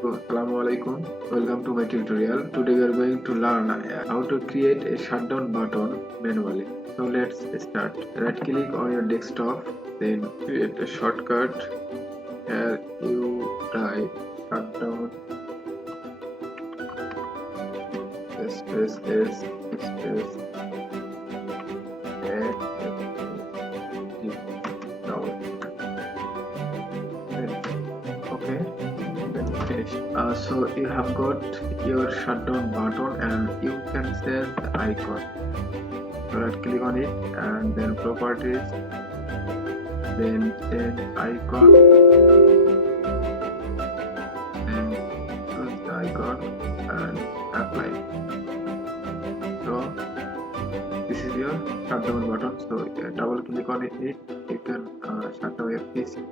So, Assalamu alaikum. Welcome to my tutorial. Today we are going to learn how to create a shutdown button manually. So let's start. Right click on your desktop, then create a shortcut. Here you type shutdown, space S, space A, G, down. Okay, then finish. So you have got your shutdown button and you can set the icon. So right click on it and then properties, then change icon, then choose the icon and apply. So this is your shutdown button. So double click on it, you can shut down your PC.